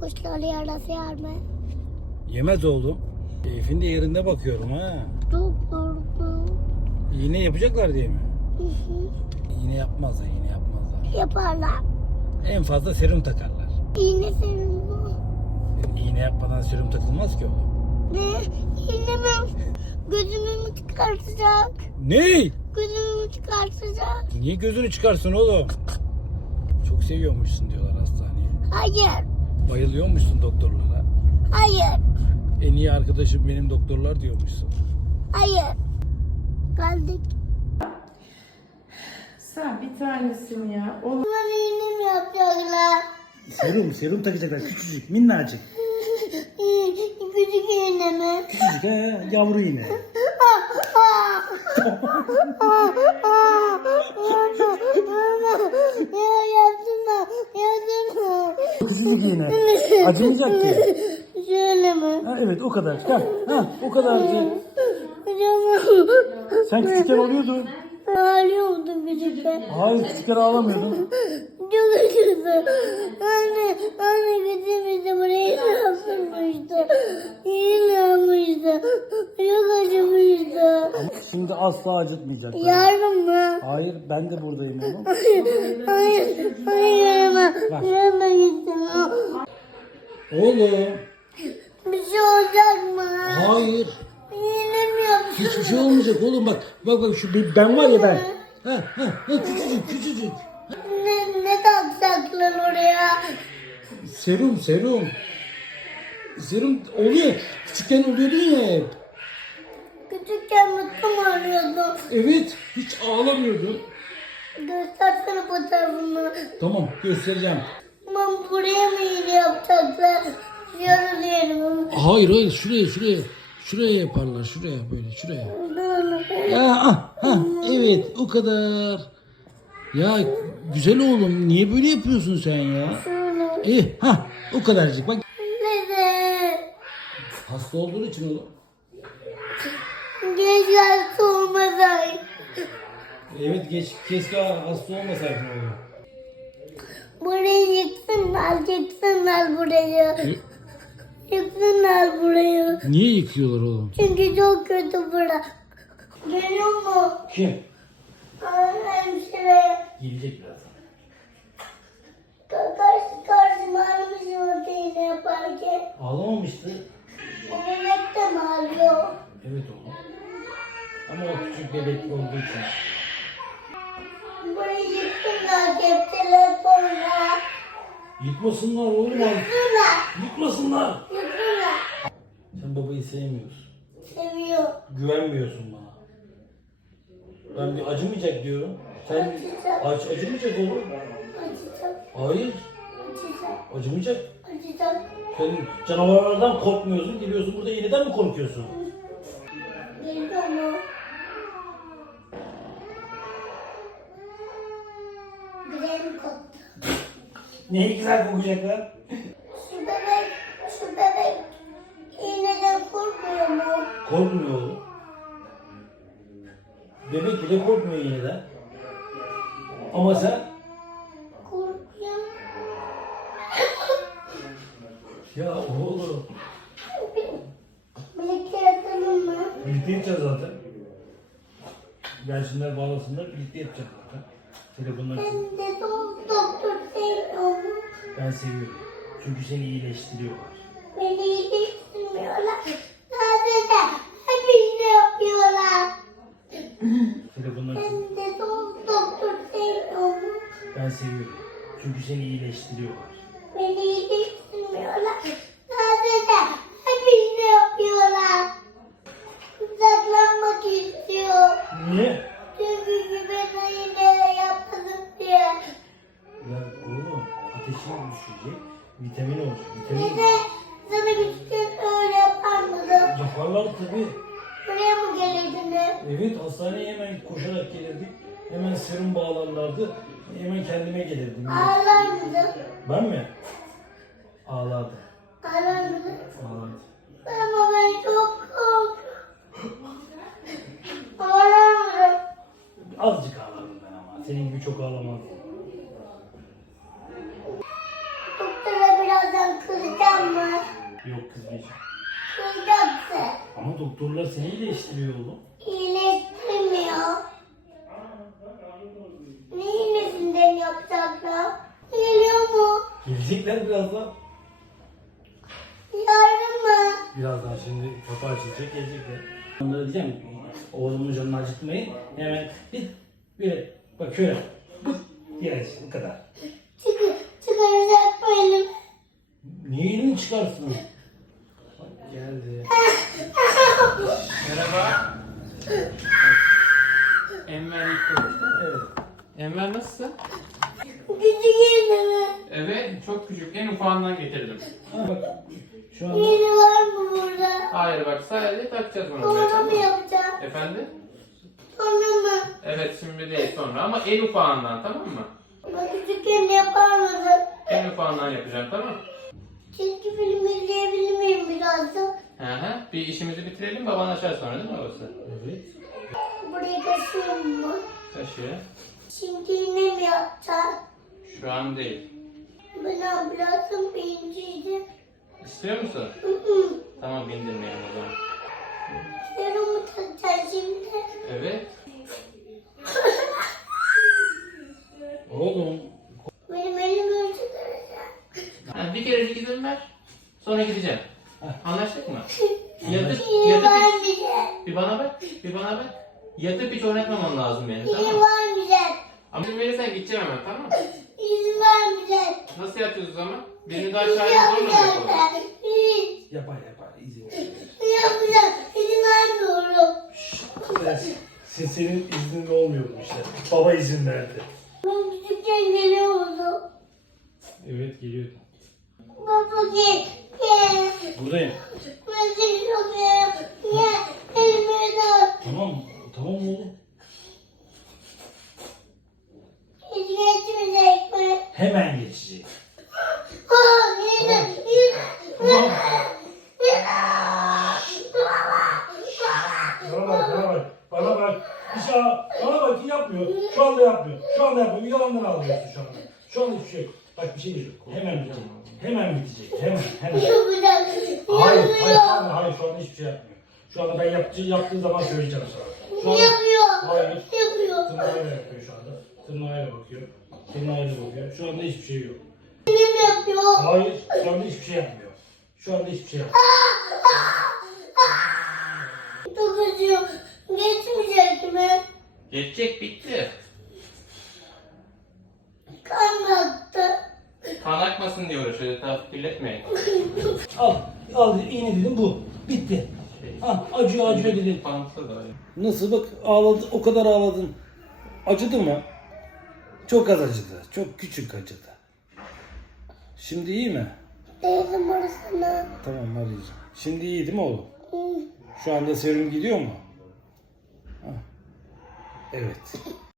kuşlar yarası yer mi? Yemez oğlum. Keyfin de yerinde bakıyorum ha. Doktor. İğne yapacaklar diye mi? Hı hı. İğne yapmazlar, iğne yapmazlar. Yaparlar. En fazla serum takarlar. İğne senin bu. İğne yapmadan serum takılmaz ki oğlum. Ne? İğne mi? Gözümü mü çıkartacak? Ne? Gözümü mü çıkartacak? Niye gözünü çıkarsın oğlum? Çok seviyormuşsun diyorlar hastaneye. Hayır. Bayılıyormuşsun doktorlara. Hayır. En iyi arkadaşım benim doktorlar diyormuşsun. Hayır. Geldik. Sen bir tanesin ya. Oğlum. Bana iğne mi yapacaklar? Serum takacaklar küçücük, minnacık. Küçük iğne mi? Küçücük he, yavru iğne. Ya yapsana. Yapsana. Küçücük iğne. Acımayacak ki. Şöyle mi? Ha, evet o kadar. Ha, o kadarcık. Hocam. Sen küçükken oluyordun. Ağlıyordum küçükken. Hayır küçükken ağlamıyordun. Çok acıdı. Anne götürmüştü buraya yapmıştı. İğne yapmıştı. Çok acımıştı. Şimdi asla acıtmayacak. Yardım mı? Hayır ben de buradayım oğlum. Hayır yarama. Yarama gittim. Oğlum. Bir şey olacak mı? Hayır. İğne mi yapsın? Hiçbir şey olmayacak oğlum bak. Bak şu ben var ya ben. Küçücük. Ne takacaklar oraya? Serum. Serum oluyor. Küçükken oluyordun ya hep. Küçükken mutlu arıyordum. Evet hiç ağlamıyordun. Göstersene fotoğrafını. Tamam göstereceğim. Ben buraya mı iğne yapacaklar? Yarın yerim. Hayır şuraya yaparlar şuraya. Evet o kadar. Ya güzel oğlum niye böyle yapıyorsun sen ya? O kadarcık bak. Neden? Hasta olduğun için oğlum. Geceler soğumasaydı. Evet keşke hasta olmasaydın oğlum. Burayı yıksınlar burayı. Yıksınlar burayı. Niye yıkıyorlar oğlum? Çünkü çok kötü bura. Geliyor mu? Kim? Hemşire. Gelecek birazdan. Karşıma almışım iğne yaparken. Ağlamamıştı. Bebek de mi ağlıyor? Evet oğlum. Ama o küçük bebek olduğu için. Burayı yıksınlar kepçeler sonra. Yıkmasınlar oğlum. Yıkmasınlar. Yıksınlar. Sen babayı sevmiyorsun. Seviyor. Güvenmiyorsun bana. Ben bir acımayacak diyorum. Sen acımayacak oğlum. Acıcak. Hayır. Acıcak. Acımayacak. Acıcak. Sen canavarlardan korkmuyorsun. Geliyorsun burada iğneden mi korkuyorsun? Geliyor mu? Green koktu. Neyi güzel kokacaklar? Şu bebek iğneden korkmuyor mu? Korkmuyor oğlum. Bebek bile korkmuyor iğneden. Ama sen Korkuyor. ya oğlum. Birlikte yatalım mı? Birlikte yatacağız zaten. Gelsinler bağlasınlar birlikte yatacağız zaten. Telefonlar Ben de doktor sevmiyorum. ben seviyorum. Çünkü seni iyileştiriyorlar. Beni iyileştirmiyorlar. Sadece hep iğne yapıyorlar. Telefonlar Ben de doktor sevmiyorum. ben seviyorum. Çünkü seni iyileştiriyorlar. Beni iyileştirmiyorlar. Sadece hep iğne yapıyorlar. Uzaklanmak istiyor. Niye? Çünkü ben iğne yapmadım diye. Ya oğlum ateşin düşecek. Vitamin olacak. Vitamin Bize sana küçükken öyle yapar mıydı? yaparlar tabii. Buraya mı gelirdiniz? Evet hastaneye hemen koşarak gelirdik. Hemen serum bağlarlardı. Hemen kendime gelirdim. Ağlar mısın? Ben mi? Ağlardı. Ağlar mısın? Ağlardı. Ama ben çok korkuyorum. Ağlar mısın? Azıcık ağlardım ben ama. Senin gibi çok ağlamazdım. Doktora birazdan kızacağım. Ama doktorlar seni iyileştiriyor oğlum. İyileştirmiyor. Ne iğnesinden yapacaklar? Geliyor mu? Gelecekler birazdan. Yarın mı? Birazdan şimdi kapı açılacak, gelecekler. Onlara diyeceğim, oğlumun canını acıtmayın. Hemen bir bak şöyle, bıt diye bu kadar. Çıkaracak mı elimi? Niye elini çıkarsın? Bak geldi. Merhaba. Enver ilk konuştu. Evet. Enver nasılsın? Küçük elimi. Evet, çok küçük. En ufağından getirdim. Ha, bak şu anda Yeni var mı burada? Hayır bak, sadece takacağız onu. buraya, Sonra tamam mı mı? yapacağım? Efendim? Sonra mı? Evet, şimdi değil, sonra, ama en ufağından, tamam mı? Ama küçükken yapar mısın? En ufağından yapacağım, tamam mı? Çizgi film izleyebilir miyim biraz da? Hı hı. Bir işimizi bitirelim, baban açar sonra, değil mi babası? evet. Burayı kaşıyım mı? Kaşığı. Şimdi yine mi yapacağız? Şu an değil. Ben ambulansın binciydim. İstiyor musun? Tamam, bindirmeyelim o zaman. Serumu takacağız şimdi. Evet. Oğlum. Benim elimi ısıtıracak. Ha, bir kerecik izin ver. Sonra gideceğim. Anlaştık mı? Yatıp, İyi yatıp var hiç... bize. Bir bana bak, bir bana bak. Yatıp hiç oynatmaman lazım benim, tamam İyi mı? var bize. Ama izin verirsen gideceğim hemen, tamam mı? İyi var bize. Nasıl yatıyoruz o zaman? Birini daha İyi çağırıp zorlamayacak olalım. yapacağız. İyi Yapar izin. yapacağız. İzin vermiyorum. Senin iznin olmuyor bu işte. Baba izin verdi. Ben küçükken geliyordu. Evet geliyor. Baba gel. Gel. Buradayım. Ben seni çok seviyorum. Gel. Elimi tut. Tamam oğlum. Hiç geçmeyecek mi? Hemen geçecek. Yine. Tamam. Bana bak. Bana bak yapmıyor. Şu anda yapmıyor. Yalandan ağlıyorsun şu anda. Şu anda hiçbir şey yok. Bak bir şey yok. Hemen bitecek. Hemen bitecek. Hemen. Yapacak. Hayır Yapıyor. şu anda hiçbir şey yapmıyor. Şu anda ben yaptığım zaman söyleyeceğim sana. Şu anda, Yapıyor. hayır. Yapıyor. Tırnağıyla yapıyor şu anda. Tırnağıyla bakıyor. Şu anda hiçbir şey yok. Benim yapıyor. Hayır. Şu anda hiçbir şey yapmıyor. Şu anda hiçbir şey yapmıyor. Çok acıyor. Geçmeyecek mi? Geçecek, bitti. Kan baktı. Kan akmasın diye uğraşıyor, etrafı kirletmeyin. Al iğne dedim bu. Bitti. Acıyor dedim. Pantlı da öyle. Nasıl bak ağladı, o kadar ağladın. Acıdı mı? Çok az acıdı. Çok küçük acıdı. Şimdi iyi mi? Teyzem orasına. Tamam arayacağım. Şimdi iyi değil mi oğlum? Şu anda serum gidiyor mu? Ha. Evet.